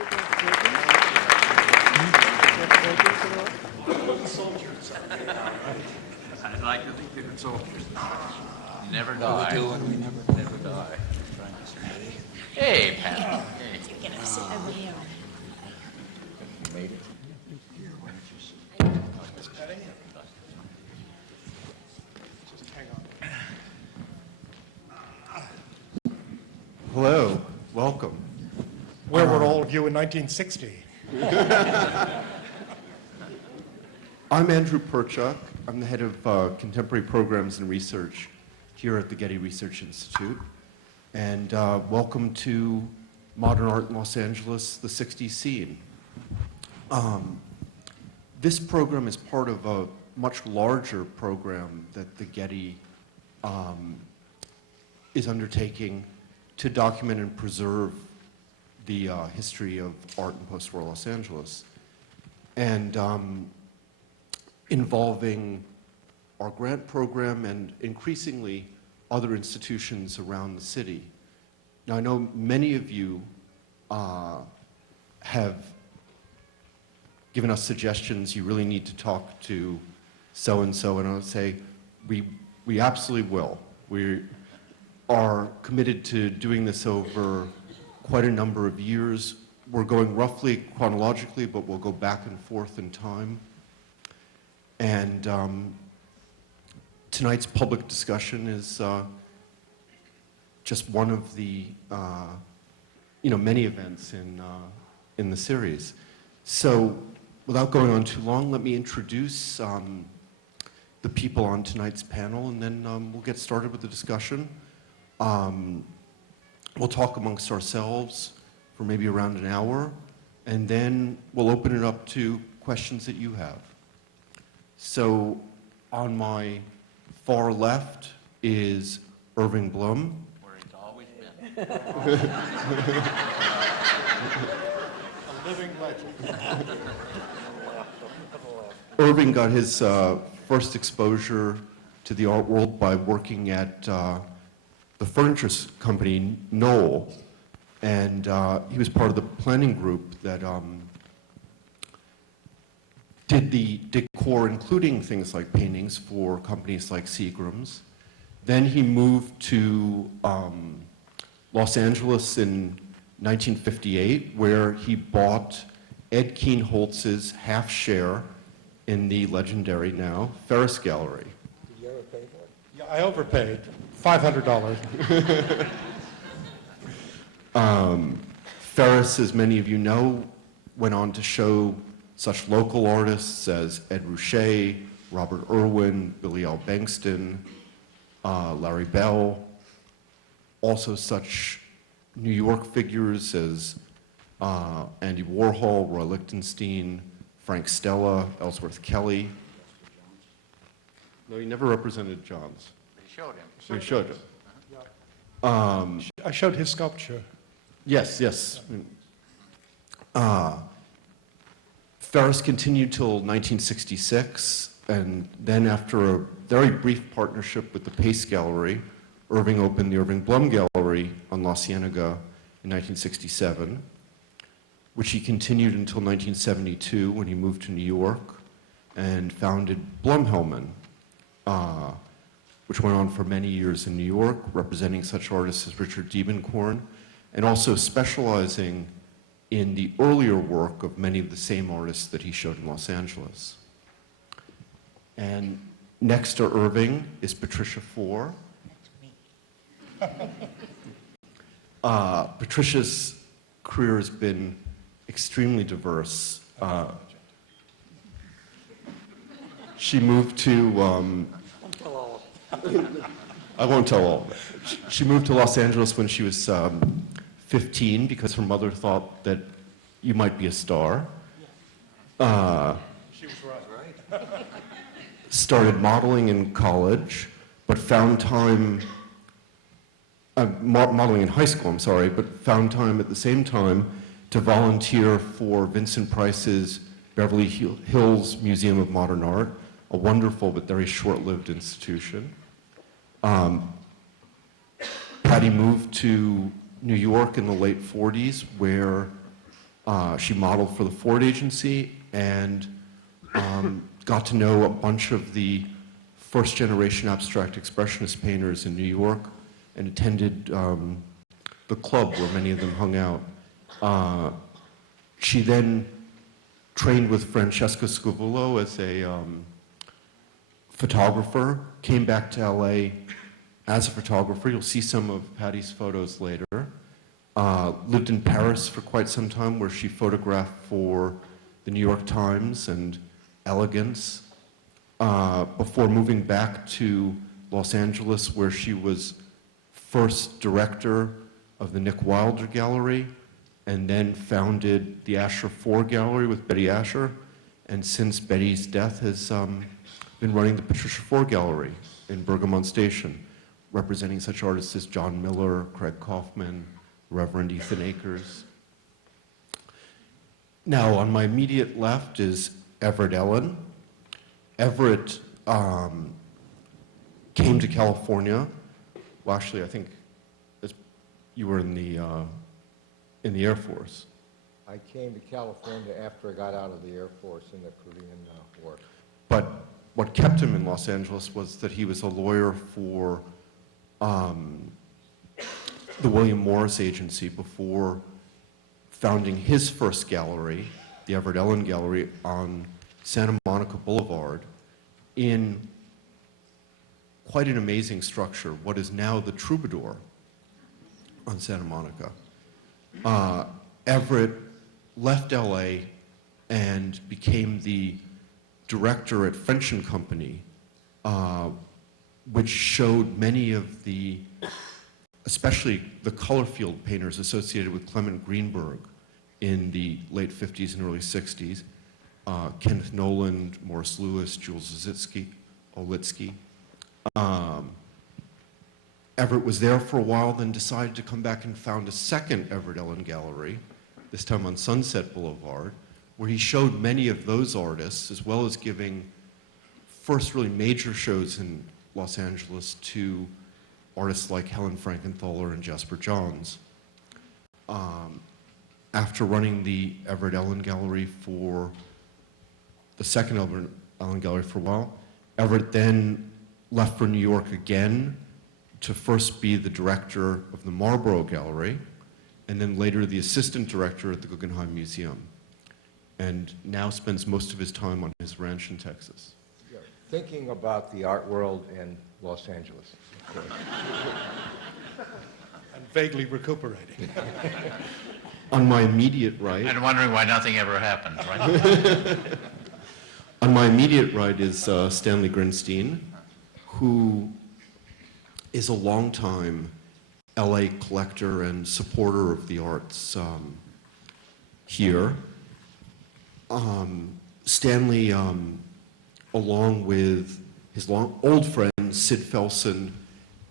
I'd like to think they're soldiers. Never die. Never die. Hey, Pat. Hey. You can sit over here. Made it. Hello, welcome. Where were all of you in 1960? I'm Andrew Perchuk. I'm the head of contemporary programs and research here at the Getty Research Institute. And welcome to Modern Art in Los Angeles, the 60s scene. This program is part of a much larger program that the Getty is undertaking to document and preserve the history of art in post-war Los Angeles, and involving our grant program and increasingly other institutions around the city. Now, I know many of you have given us suggestions. You really need to talk to so-and-so, and I'll say, we absolutely will. We are committed to doing this over quite a number of years. We're going roughly chronologically, but we'll go back and forth in time. And tonight's public discussion is just one of the many events in the series. So without going on too long, let me introduce the people on tonight's panel, and then we'll get started with the discussion. We'll talk amongst ourselves for maybe around an hour, and then we'll open it up to questions that you have. So on my far left is Irving Blum. Where it's always been. A living legend. Irving got his first exposure to the art world by working at the furniture company Knoll, and he was part of the planning group that did the decor, including things like paintings for companies like Seagram's. Then he moved to Los Angeles in 1958, where he bought Ed Keen Holtz's half share in the legendary now Ferris Gallery. Did you ever pay for it? Yeah, I overpaid. $500. Ferris, as many of you know, went on to show such local artists as Ed Ruscha, Robert Irwin, Billy L. Bankston, Larry Bell, also such New York figures as Andy Warhol, Roy Lichtenstein, Frank Stella, Ellsworth Kelly. No, he never represented Johns. They showed him. So he showed him. I showed his sculpture. Yes, yes. Ferris continued till 1966, and then after a very brief partnership with the Pace Gallery, Irving opened the Irving Blum Gallery on La Cienega in 1967, which he continued until 1972 when he moved to New York and founded Blumhelman, which went on for many years in New York, representing such artists as Richard Diebenkorn, and also specializing in the earlier work of many of the same artists that he showed in Los Angeles. And next to Irving is Patricia Faure. Patricia's career has been extremely diverse. She moved to I won't tell all of it. She moved to Los Angeles when she was 15 because her mother thought that you might be a star. She was right. Started modeling in college, but found time, modeling in high school, I'm sorry, but found time at the same time to volunteer for Vincent Price's Beverly Hills Museum of Modern Art, a wonderful but very short-lived institution. Patty moved to New York in the late 40s, where She modeled for the Ford Agency and got to know a bunch of the first-generation abstract expressionist painters in New York and attended the club where many of them hung out. She then trained with Francesca Scavullo as a photographer, came back to LA as a photographer. You'll see some of Patty's photos later. Lived in Paris for quite some time where she photographed for the New York Times and Elegance before moving back to Los Angeles where she was first director of the Nick Wilder Gallery and then founded the Asher Faure Gallery with Betty Asher, and since Betty's death has been running the Patricia Faure Gallery in Bergamot Station, representing such artists as John Miller, Craig Kaufman, Reverend Ethan Akers. Now, on my immediate left is Everett Ellin. Everett came to California. Well, actually, I think you were in the Air Force. I came to California after I got out of the Air Force in the Korean War. But what kept him in Los Angeles was that he was a lawyer for the William Morris Agency before founding his first gallery, the Everett Ellin Gallery, on Santa Monica Boulevard in quite an amazing structure, what is now the Troubadour on Santa Monica. Everett left LA and became the director at French & Company, which showed many of the, especially the color field painters associated with Clement Greenberg in the late 50s and early 60s, Kenneth Noland, Morris Louis, Jules Olitsky. Everett was there for a while, then decided to come back and found a second Everett Ellin Gallery, this time on Sunset Boulevard, where he showed many of those artists, as well as giving first really major shows in Los Angeles to artists like Helen Frankenthaler and Jasper Johns. After running the Everett Ellin Gallery for the second Everett Ellin Gallery for a while, Everett then left for New York again to first be the director of the Marlborough Gallery, and then later the assistant director at the Guggenheim Museum, and now spends most of his time on his ranch in Texas. Yeah, thinking about the art world in Los Angeles. And vaguely recuperating. On my immediate right, And wondering why nothing ever happened, right? on my immediate right is Stanley Grinstein, who is a longtime LA collector and supporter of the arts here. Stanley, along with his old friends Sid Felsen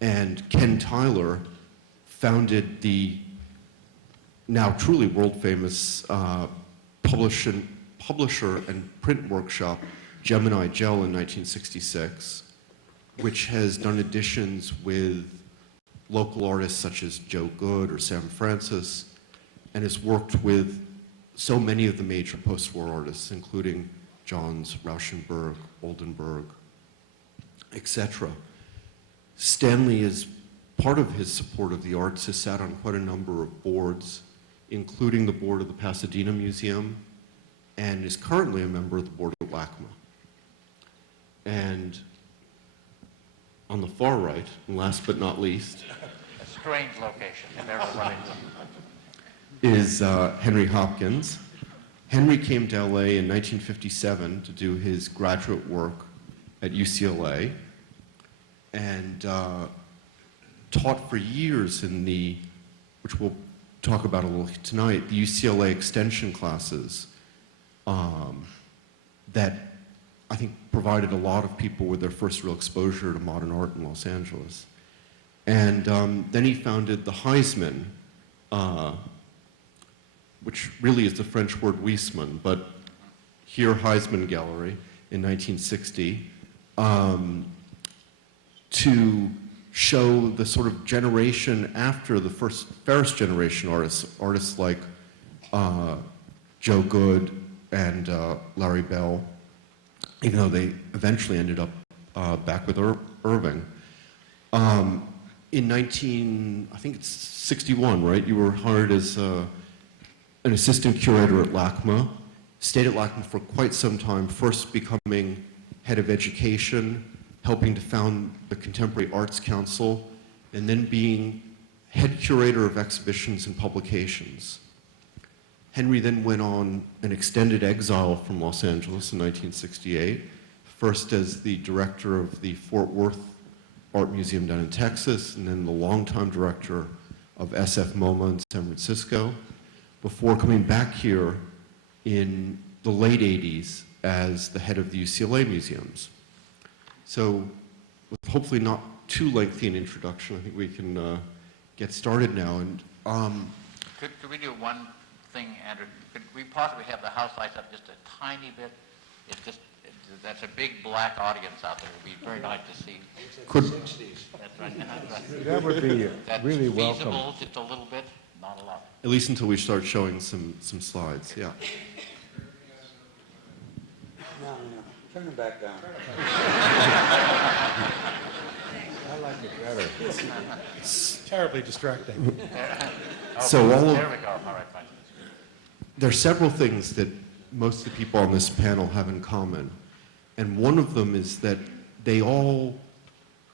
and Ken Tyler, founded the now truly world-famous publisher and print workshop Gemini G.E.L in 1966, which has done editions with local artists such as Joe Good or Sam Francis, and has worked with so many of the major post-war artists, including Johns, Rauschenberg, Oldenburg, etc. Stanley, as part of his support of the arts, has sat on quite a number of boards, including the board of the Pasadena Museum, and is currently a member of the board of LACMA. And on the far right, and last but not least, A strange location, I've never run into. is Henry Hopkins. Henry came to LA in 1957 to do his graduate work at UCLA and taught for years in the, which we'll talk about a little tonight, the UCLA extension classes that I think provided a lot of people with their first real exposure to modern art in Los Angeles. And then he founded the Heisman, which really is the French word Huysman, but here Heisman Gallery in 1960, to show the sort of generation after the first generation artists like Joe Good and Larry Bell, even though they eventually ended up back with Irving. In I think it's 61, right? You were hired as an assistant curator at LACMA, stayed at LACMA for quite some time, first becoming head of education, helping to found the Contemporary Arts Council, and then being head curator of exhibitions and publications. Henry then went on an extended exile from Los Angeles in 1968, first as the director of the Fort Worth Art Museum down in Texas, and then the longtime director of SF MoMA in San Francisco, before coming back here in the late 80s as the head of the UCLA museums. So, with hopefully not too lengthy an introduction, I think we can get started now. And Could we do one thing, Andrew? Could we possibly have the house lights up just a tiny bit? It's just, that's a big black audience out there. It would be very nice to see. could, That's right. That would be That's really feasible, welcome. just a little bit, not a lot. at least until we start showing some slides, yeah. No, turn it back down. I like it better. Terribly distracting. So all of- There we go, all right, fine. There are several things that most of the people on this panel have in common. And one of them is that they all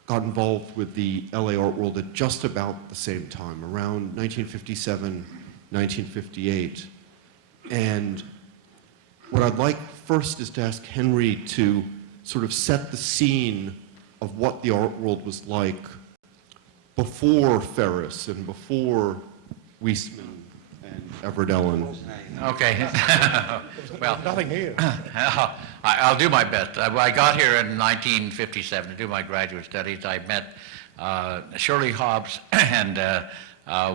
got involved with the LA art world at just about the same time, around 1957, 1958. And what I'd like first is to ask Henry to sort of set the scene of what the art world was like before Ferris and before Weissman and Everett Ellin. Okay. Well, Nothing here. I'll do my best. I got here in 1957 to do my graduate studies. I met Shirley Hobbs and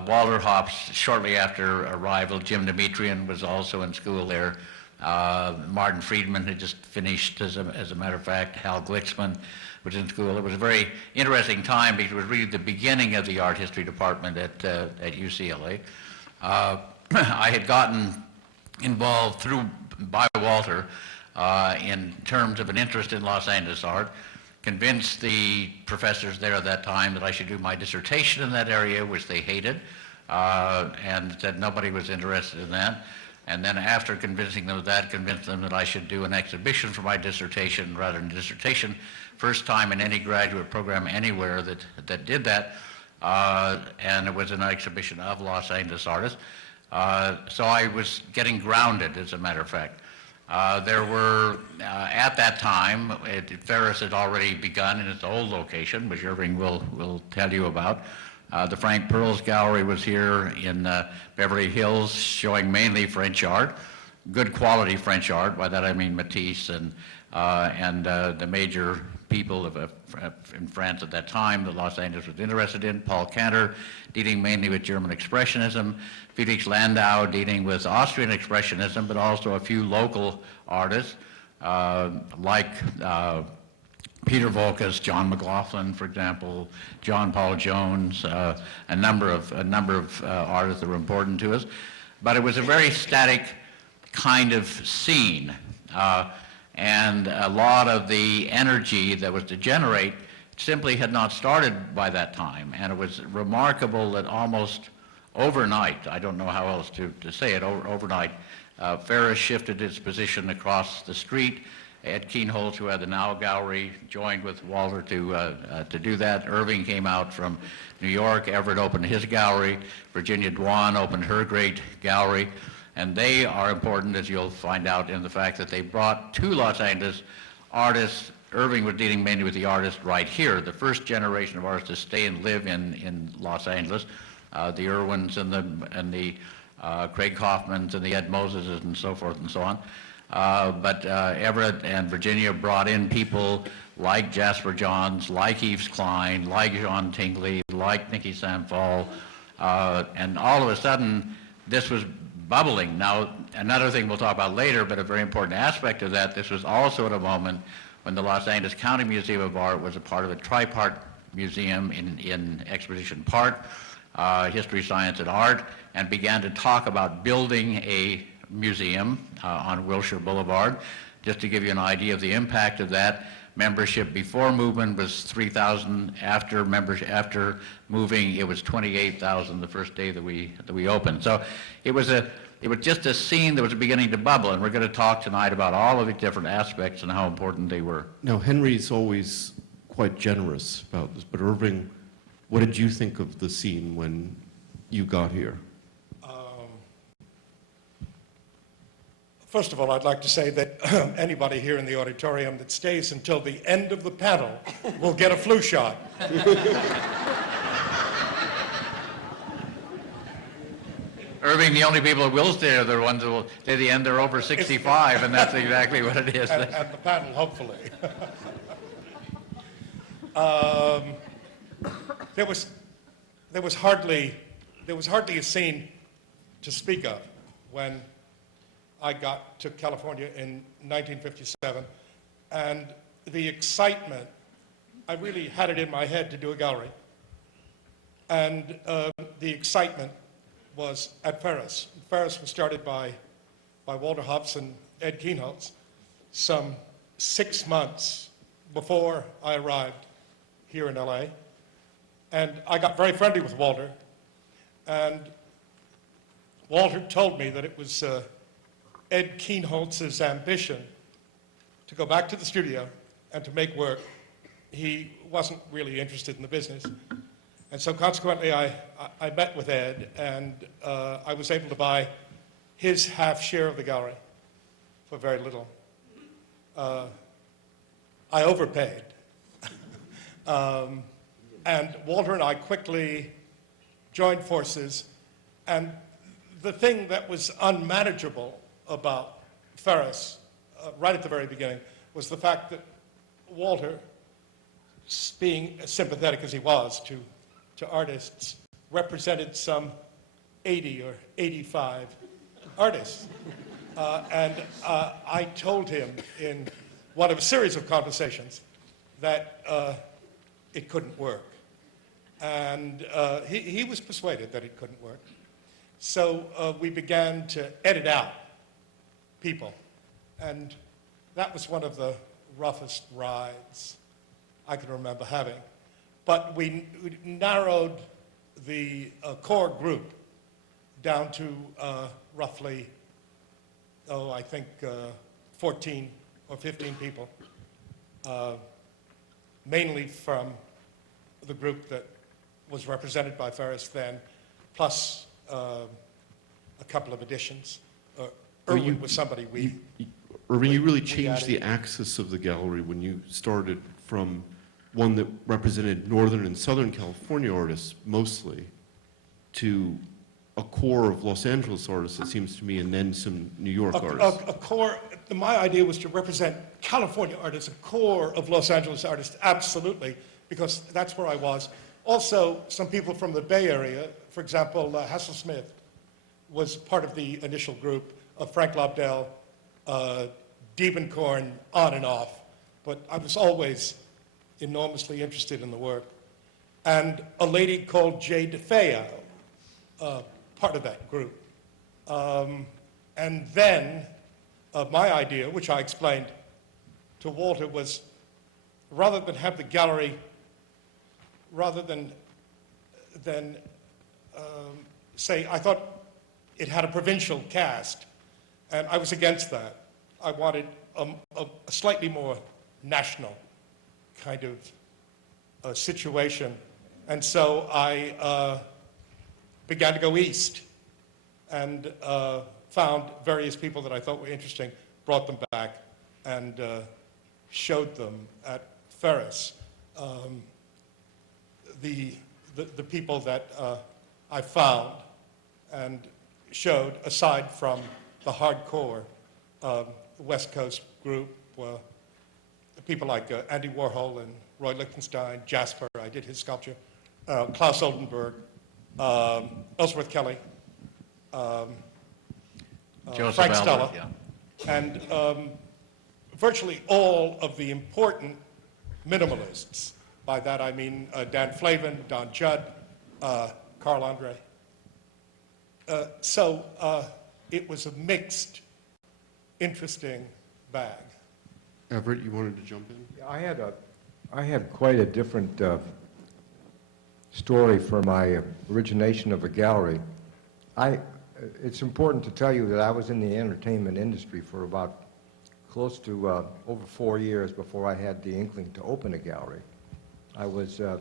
Walter Hobbs shortly after arrival. Jim Dimitrian was also in school there. Martin Friedman had just finished, as a matter of fact. Hal Glicksman was in school. It was a very interesting time because it was really the beginning of the art history department at UCLA. I had gotten involved by Walter in terms of an interest in Los Angeles art, convinced the professors there at that time that I should do my dissertation in that area, which they hated, and said nobody was interested in that. And then after convincing them of that, convinced them that I should do an exhibition for my dissertation rather than dissertation. First time in any graduate program anywhere that did that, and it was an exhibition of Los Angeles artists. So I was getting grounded, as a matter of fact. There were, at that time, Ferris had already begun in its old location, which Irving will tell you about. The Frank Pearls Gallery was here in Beverly Hills, showing mainly French art, good quality French art. By that I mean Matisse and the major people in France at that time that Los Angeles was interested in. Paul Cantor, dealing mainly with German Expressionism. Felix Landau, dealing with Austrian Expressionism, but also a few local artists like Peter Volkas, John McLaughlin, for example, John Paul Jones, a number of artists that were important to us. But it was a very static kind of scene. And a lot of the energy that was to generate simply had not started by that time. And it was remarkable that almost overnight, I don't know how else to say it, overnight, Ferris shifted its position across the street. Ed Kienholz, who had the Now Gallery, joined with Walter to do that. Irving came out from New York. Everett opened his gallery. Virginia Dwan opened her great gallery. And they are important, as you'll find out, in the fact that they brought to Los Angeles artists. Irving was dealing mainly with the artists right here, the first generation of artists to stay and live in Los Angeles, the Irwins and the Craig Kaufmans and the Ed Moseses and so forth and so on. But Everett and Virginia brought in people like Jasper Johns, like Yves Klein, like John Tingley, like Nicky Samphal, and all of a sudden this was bubbling. Now, another thing we'll talk about later, but a very important aspect of that, this was also at a moment when the Los Angeles County Museum of Art was a part of a tripart museum in Exposition Park, History, Science, and Art, and began to talk about building a museum on Wilshire Boulevard. Just to give you an idea of the impact of that, membership before movement was 3,000. After moving, it was 28,000 the first day that we opened. So it was just a scene that was beginning to bubble, and we're going to talk tonight about all of the different aspects and how important they were. Now, Henry's always quite generous about this, but Irving, what did you think of the scene when you got here? First of all, I'd like to say that anybody here in the auditorium that stays until the end of the panel will get a flu shot. Irving, the only people that will stay are the ones that will stay to the end. They're over 65, and that's exactly what it is. And the panel, hopefully. There was hardly a scene to speak of when I got to California in 1957, and the excitement, I really had it in my head to do a gallery, and the excitement was at Ferris. Ferris was started by Walter Hopps and Ed Kienholz some 6 months before I arrived here in LA, and I got very friendly with Walter, and Walter told me that it was Ed Kienholz's ambition to go back to the studio and to make work. He wasn't really interested in the business. And so consequently, I met with Ed, and I was able to buy his half share of the gallery for very little. I overpaid. And Walter and I quickly joined forces, and the thing that was unmanageable about Ferris, right at the very beginning, was the fact that Walter, being as sympathetic as he was to artists, represented some 80 or 85 artists. And I told him in one of a series of conversations that it couldn't work. And he was persuaded that it couldn't work. So we began to edit out people. And that was one of the roughest rides I can remember having. But we narrowed the core group down to roughly, I think 14 or 15 people, mainly from the group that was represented by Ferris then, plus a couple of additions. Irwin was somebody Irving, you really we changed the axis of the gallery when you started from one that represented Northern and Southern California artists mostly to a core of Los Angeles artists, it seems to me, and then some New York artists. A core, my idea was to represent California artists, a core of Los Angeles artists, absolutely, because that's where I was. Also, some people from the Bay Area, for example, Hassel Smith was part of the initial group, Frank Lobdell, Diebenkorn, on and off, but I was always enormously interested in the work. And a lady called Jay DeFeo, part of that group. And then my idea, which I explained to Walter, was rather than have the gallery, rather than say, I thought it had a provincial cast, and I was against that. I wanted a slightly more national kind of situation. And so I began to go east and found various people that I thought were interesting, brought them back, and showed them at Ferris. The people that I found and showed, aside from the hardcore West Coast group, people like Andy Warhol and Roy Lichtenstein, Jasper, I did his sculpture, Klaus Oldenburg, Ellsworth Kelly, Joseph Frank Albert, Stella, yeah. and virtually all of the important minimalists. By that I mean Dan Flavin, Don Judd, Carl Andre. So it was a mixed, interesting bag. Everett, you wanted to jump in? Yeah, I had quite a different story for my origination of a gallery. It's important to tell you that I was in the entertainment industry for about close to over 4 years before I had the inkling to open a gallery. I was a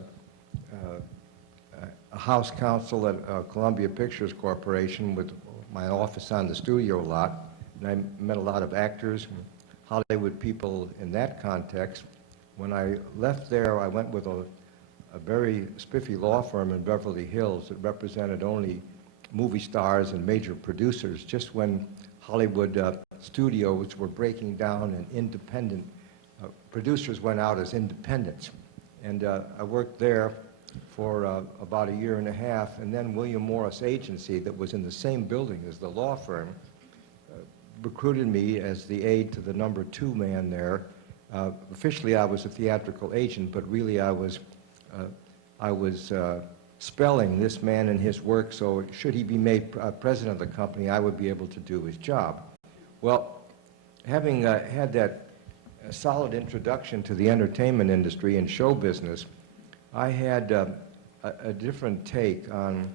house counsel at Columbia Pictures Corporation with my office on the studio lot, and I met a lot of actors and Hollywood people in that context. When I left there, I went with a very spiffy law firm in Beverly Hills that represented only movie stars and major producers, just when Hollywood studios were breaking down and independent producers went out as independents. And I worked there for about 1.5 years, and then William Morris Agency, that was in the same building as the law firm, recruited me as the aide to the number 2 man there. Officially, I was a theatrical agent, but really I was spelling this man and his work, so should he be made president of the company, I would be able to do his job. Well, having had that solid introduction to the entertainment industry and show business, I had a different take on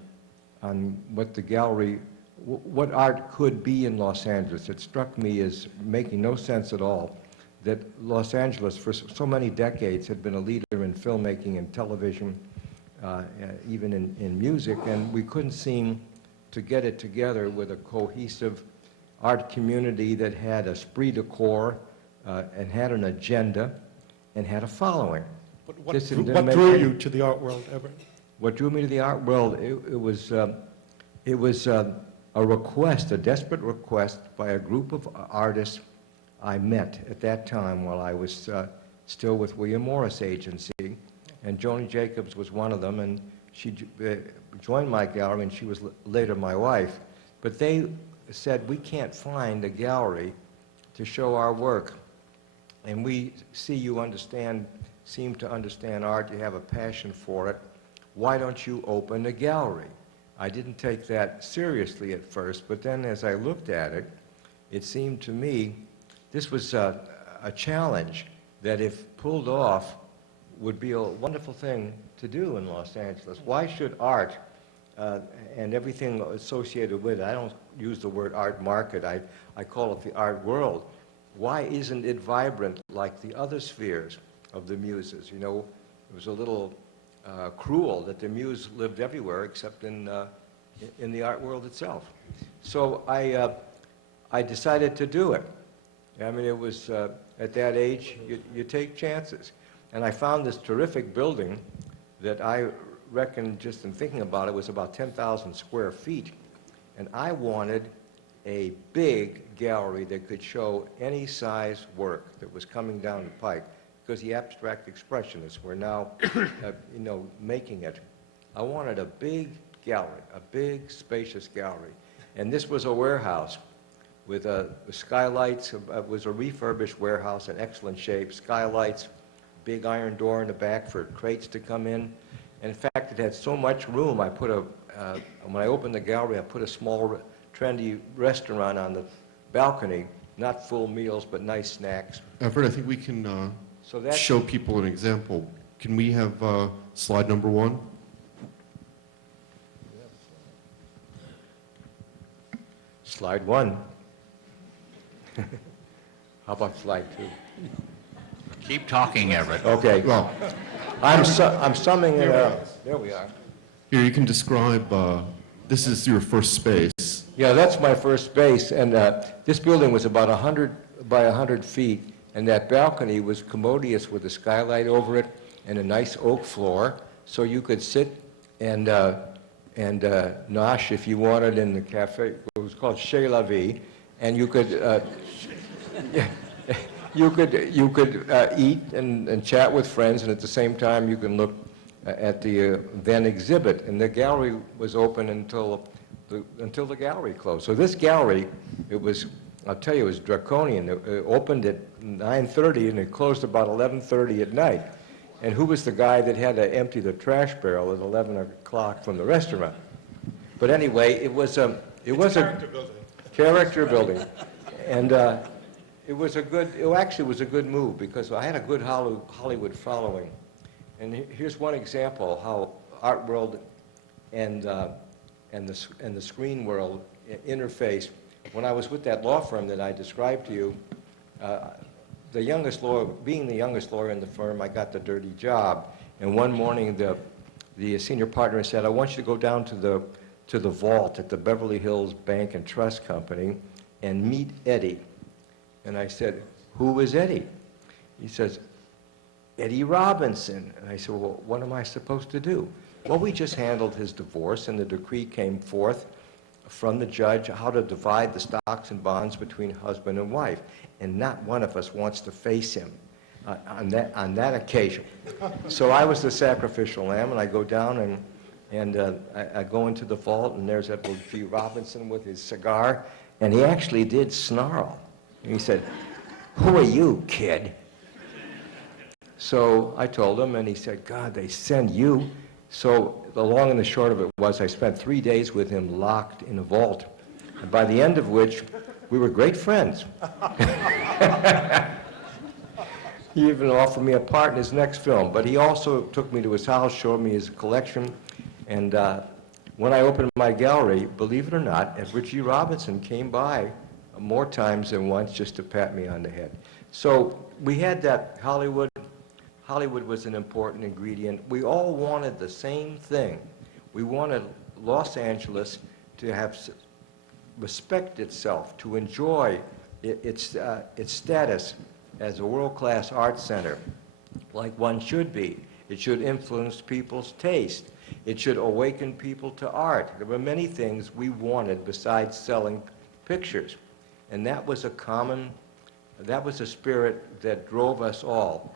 what the gallery, what art could be in Los Angeles. It struck me as making no sense at all that Los Angeles, for so many decades, had been a leader in filmmaking and television, even in music, and we couldn't seem to get it together with a cohesive art community that had esprit de corps and had an agenda and had a following. But what drew you to the art world, Everett? What drew me to the art world, it was a request, a desperate request by a group of artists I met at that time while I was still with William Morris Agency, and Joni Jacobs was one of them, and she joined my gallery, and she was later my wife. But they said, we can't find a gallery to show our work, and we see you seem to understand art, you have a passion for it. Why don't you open a gallery? I didn't take that seriously at first, but then as I looked at it, it seemed to me this was a challenge that, if pulled off, would be a wonderful thing to do in Los Angeles. Why should art and everything associated with it, I don't use the word art market, I call it the art world, why isn't it vibrant like the other spheres of the muses? You know, it was a little cruel that the muse lived everywhere except in the art world itself. So I decided to do it. I mean, it was, at that age, you take chances. And I found this terrific building that I reckon, just in thinking about it, was about 10,000 square feet. And I wanted a big gallery that could show any size work that was coming down the pike, because the abstract expressionists were now, making it. I wanted a big gallery, a big, spacious gallery. And this was a warehouse with skylights. It was a refurbished warehouse in excellent shape, skylights, big iron door in the back for crates to come in. And in fact, it had so much room, I put when I opened the gallery, I put a small, trendy restaurant on the balcony, not full meals, but nice snacks. Everett, I think we can show people an example. Can we have slide number 1? Slide 1. How about slide 2? Keep talking, Everett. Okay. Well, I'm summing it up. There we are. here you can describe, this is your first space. Yeah, that's my first space, and this building was about 100 by 100 feet, and that balcony was commodious with a skylight over it and a nice oak floor, so you could sit and nosh if you wanted in the cafe. It was called Chez La Vie, and you could you could eat and chat with friends, and at the same time you can look at the then exhibit. And the gallery was open until the gallery closed. So this gallery, it was, I'll tell you, it was draconian. It opened at 9:30 and it closed about 11:30 at night. And who was the guy that had to empty the trash barrel at 11 o'clock from the restaurant? But anyway, it was a Character building. And it was a good, it actually was a good move because I had a good Hollywood following. And here's one example how art world and the screen world interface. When I was with that law firm that I described to you, the youngest lawyer, being the youngest lawyer in the firm, I got the dirty job. And one morning, the senior partner said, I want you to go down to the vault at the Beverly Hills Bank and Trust Company and meet Eddie. And I said, who is Eddie? He says, Eddie Robinson. And I said, well, what am I supposed to do? Well, we just handled his divorce, and the decree came forth from the judge how to divide the stocks and bonds between husband and wife. And not one of us wants to face him on that occasion. So I was the sacrificial lamb, and I go down and I go into the vault, and there's Edward G. Robinson with his cigar, and he actually did snarl. He said, who are you, kid? So I told him, and he said, God, they send you. So the long and the short of it was I spent 3 days with him locked in a vault, and by the end of which we were great friends. He even offered me a part in his next film, but he also took me to his house, showed me his collection, and when I opened my gallery, believe it or not, Everett G. Robinson came by more times than once just to pat me on the head. So we had that Hollywood. Hollywood was an important ingredient. We all wanted the same thing. We wanted Los Angeles to have respect itself, to enjoy its status as a world-class art center, like one should be. It should influence people's taste. It should awaken people to art. There were many things we wanted besides selling pictures. And that was a spirit that drove us all.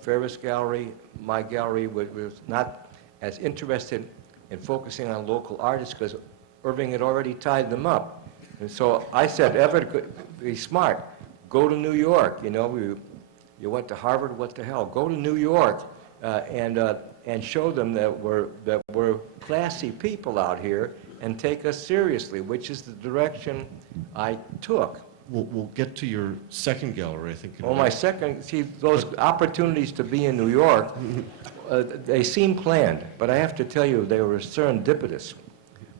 Ferris Gallery, my gallery, was not as interested in focusing on local artists because Irving had already tied them up. And so I said, Everett, be smart. Go to New York. You know, you went to Harvard, what the hell? Go to New York and show them that we're classy people out here and take us seriously, which is the direction I took. We'll get to your second gallery, I think. Oh, my second, see, those opportunities to be in New York, they seem planned, but I have to tell you, they were serendipitous.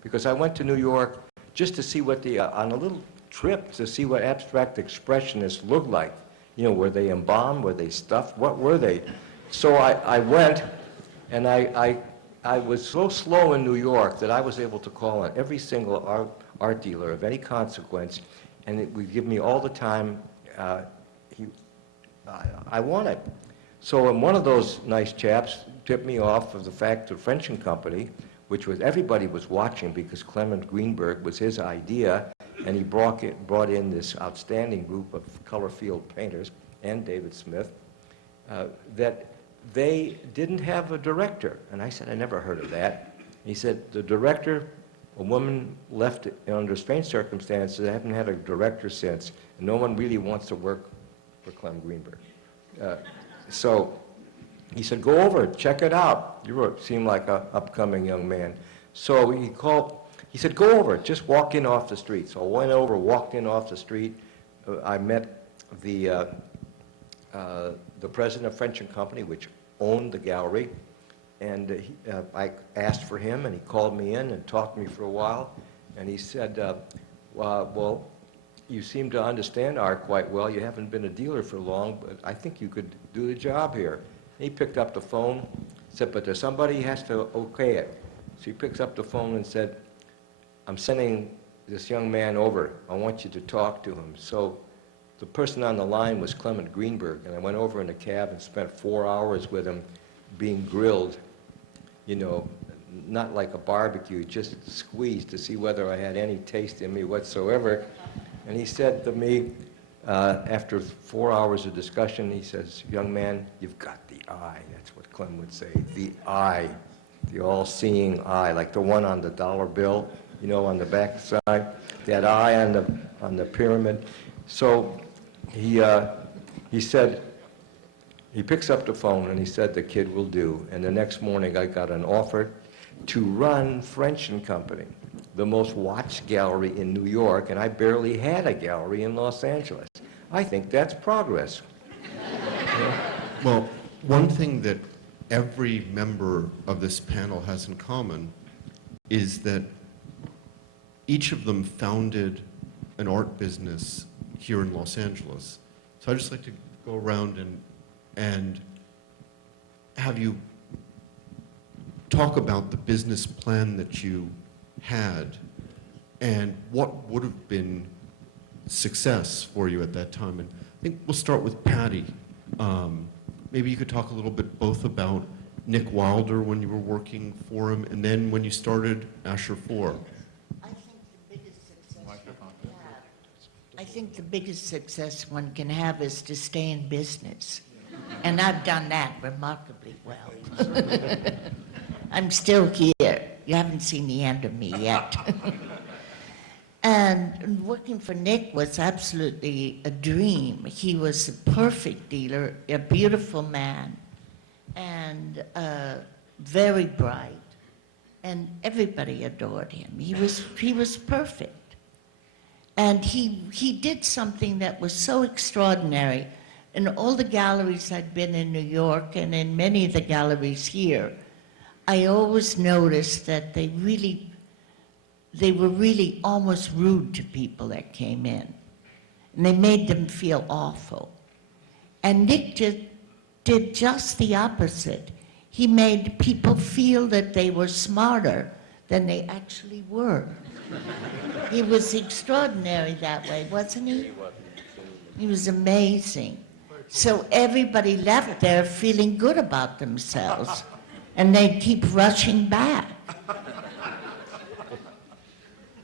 Because I went to New York just to see what on a little trip to see what abstract expressionists looked like. You know, were they embalmed? Were they stuffed? What were they? So I went, and I was so slow in New York that I was able to call on every single art dealer of any consequence, and it would give me all the time I wanted. So one of those nice chaps tipped me off of the fact that French & Company, which was everybody was watching because Clement Greenberg was his idea, and he brought in this outstanding group of color field painters and David Smith, that they didn't have a director. And I said, I never heard of that. He said, the director, a woman left under strange circumstances, I haven't had a director since, and no one really wants to work for Clem Greenberg. So he said, go over, check it out. You seem like an upcoming young man. So he said, go over, just walk in off the street. So I went over, walked in off the street. I met the president of French & Company, which owned the gallery. And I asked for him, and he called me in and talked to me for a while. And he said, well, you seem to understand art quite well. You haven't been a dealer for long, but I think you could do the job here. And he picked up the phone, said, but there's somebody who has to okay it. So he picks up the phone and said, I'm sending this young man over. I want you to talk to him. So the person on the line was Clement Greenberg, and I went over in a cab and spent 4 hours with him being grilled, you know, not like a barbecue, just squeezed to see whether I had any taste in me whatsoever. And he said to me, after 4 hours of discussion, he says, young man, you've got the eye. That's what Clem would say, the eye, the all-seeing eye, like the one on the dollar bill, you know, on the back side, that eye on the pyramid. So he said, he picks up the phone and he said, the kid will do. And the next morning I got an offer to run French & Company. the most watched gallery in New York, and I barely had a gallery in Los Angeles. I think that's progress. Well, one thing that every member of this panel has in common is that each of them founded an art business here in Los Angeles. So I'd just like to go around and have you talk about the business plan that you had and what would have been success for you at that time. And I think we'll start with Patty. Maybe you could talk a little bit both about Nick Wilder when you were working for him, and then when you started Asher Faure. I think the biggest success one can have is to stay in business. And I've done that remarkably well. I'm still here. You haven't seen the end of me yet. And working for Nick was absolutely a dream. He was a perfect dealer, a beautiful man, and very bright. And everybody adored him. He was perfect. And he did something that was so extraordinary. In all the galleries I'd been in New York and in many of the galleries here, I always noticed that they were really almost rude to people that came in. And they made them feel awful. And Nick did just the opposite. He made people feel that they were smarter than they actually were. He was extraordinary that way, wasn't he? He was amazing. So everybody left there feeling good about themselves, and they'd keep rushing back.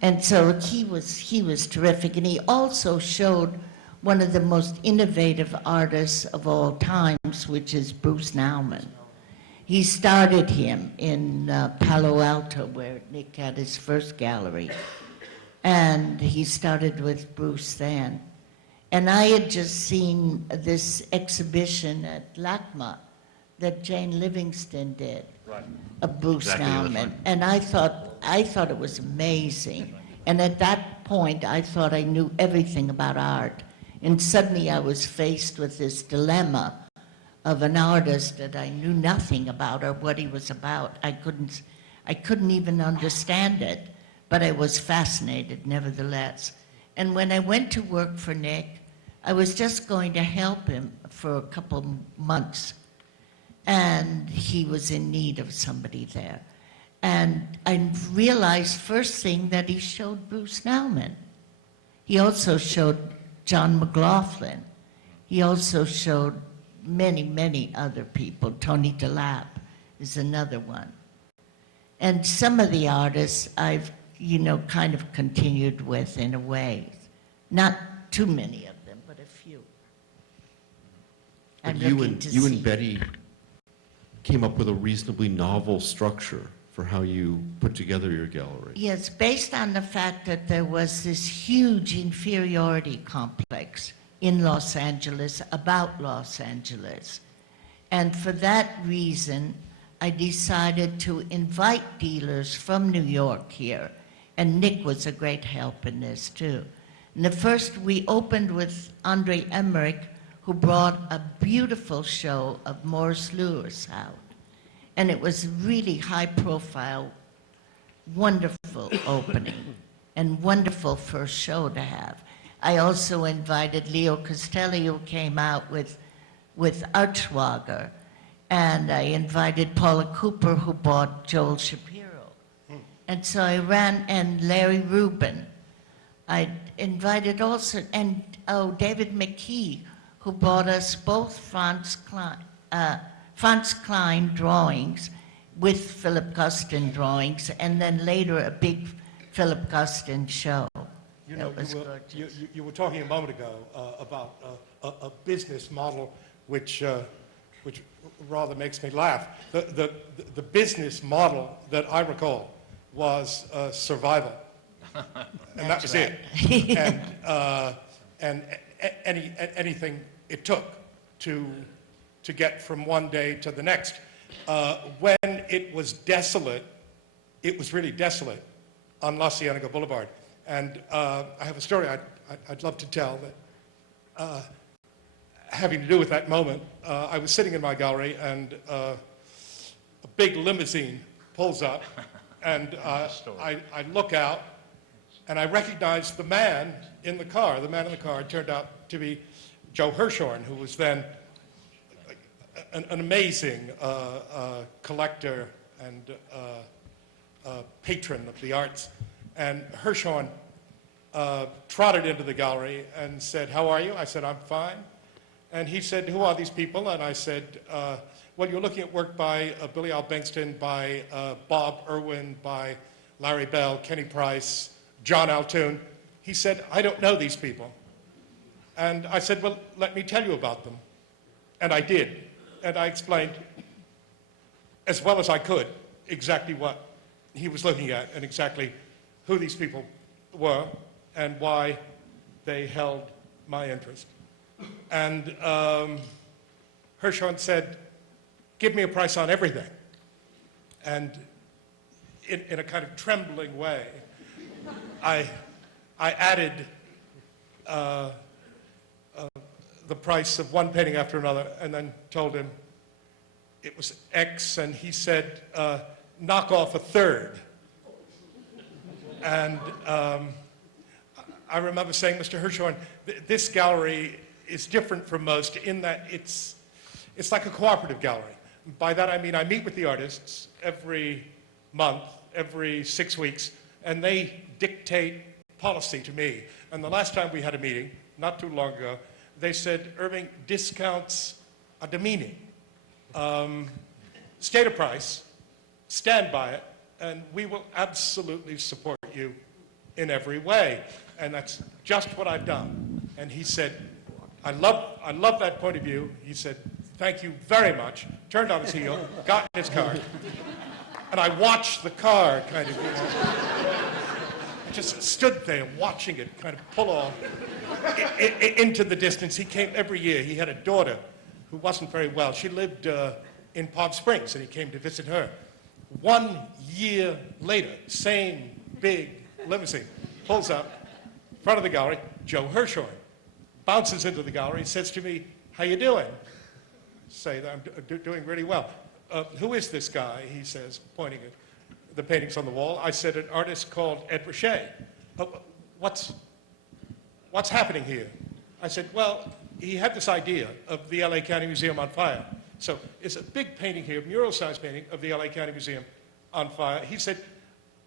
And so he was terrific, and he also showed one of the most innovative artists of all times, which is Bruce Nauman. He started him in Palo Alto, where Nick had his first gallery. And he started with Bruce then. And I had just seen this exhibition at LACMA that Jane Livingston did, Right. of Bruce Exactly, that's Nauman. right. And I thought it was amazing. And at that point, I thought I knew everything about art. And suddenly I was faced with this dilemma of an artist that I knew nothing about or what he was about. I couldn't even understand it, but I was fascinated nevertheless. And when I went to work for Nick, I was just going to help him for a couple months. And he was in need of somebody there. And I realized first thing that he showed Bruce Nauman. He also showed John McLaughlin. He also showed many, many other people. Tony DeLapp is another one. And some of the artists I've, kind of continued with in a way. Not too many of them, but a few. But I'm you looking to and see. Betty came up with a reasonably novel structure for how you put together your gallery. Yes, based on the fact that there was this huge inferiority complex in Los Angeles, about Los Angeles. And for that reason, I decided to invite dealers from New York here. And Nick was a great help in this too. And the first, we opened with Andre Emmerich, who brought a beautiful show of Morris Lewis out. And it was really high profile, wonderful opening, and wonderful first show to have. I also invited Leo Castelli, who came out with Archwager, and I invited Paula Cooper, who bought Joel Shapiro. And so I ran, and Larry Rubin. I invited also, and David McKee, who bought us both Franz Klein drawings with Philip Guston drawings, and then later a big Philip Guston show. You know, you were talking a moment ago about a business model which rather makes me laugh. The business model that I recall was survival, and that was it. And anything it took to get from one day to the next. When it was desolate, it was really desolate. on La Cienega Boulevard. And I have a story I'd love to tell that having to do with that moment. I was sitting in my gallery, and a big limousine pulls up, and I look out, and I recognize the man in the car. The man in the car turned out to be Joe Hirschhorn, who was then an amazing collector and patron of the arts. And Hirschhorn trotted into the gallery and said, "How are you?" I said, "I'm fine." And he said, "Who are these people?" And I said, "Well, you're looking at work by Billy Al Bengston, by Bob Irwin, by Larry Bell, Kenny Price, John Altoon." He said, "I don't know these people." And I said, "Well, let me tell you about them." And I did. And I explained, as well as I could, exactly what he was looking at and exactly who these people were and why they held my interest. And Hirschhorn said, "Give me a price on everything." And in a kind of trembling way, I added the price of one painting after another, and then told him it was X, and he said, "Knock off a third." And I remember saying, "Mr. Hirschhorn, this gallery is different from most in that it's like a cooperative gallery." By that I mean I meet with the artists every month, every 6 weeks, and they dictate policy to me. And the last time we had a meeting, not too long ago, they said, "Irving, discounts are demeaning. State a price, stand by it, and we will absolutely support you in every way." And that's just what I've done. And he said, I love that point of view. He said, "Thank you very much," turned on his heel, got in his car, and I watched the car kind of, I just stood there watching it kind of pull off into the distance. He came every year. He had a daughter who wasn't very well. She lived in Palm Springs, and he came to visit her. 1 year later, same big limousine pulls up in front of the gallery. Joe Hirschhorn bounces into the gallery, says to me, "How you doing?" I say that I'm doing really well. "Who is this guy?" he says, pointing at the paintings on the wall. I said, "An artist called Ed Ruscha." What's happening here?" I said, "Well, he had this idea of the LA County Museum on fire. So it's a big painting here, mural-sized painting of the LA County Museum on fire." He said,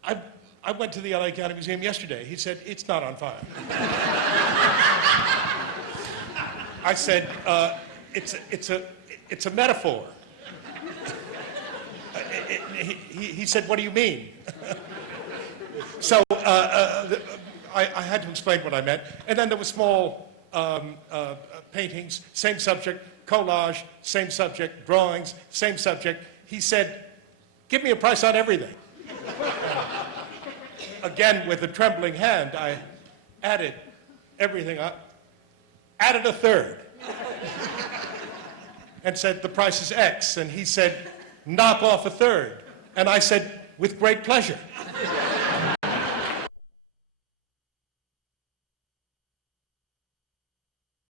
I went to the LA County Museum yesterday." He said, "It's not on fire." I said, it's a metaphor." He said, "What do you mean?" So I had to explain what I meant. And then there were small paintings, same subject, collage, same subject, drawings, same subject. He said, "Give me a price on everything." Again, with a trembling hand, I added everything up, added a third, and said, "The price is X." And he said, "Knock off a third." And I said, "With great pleasure."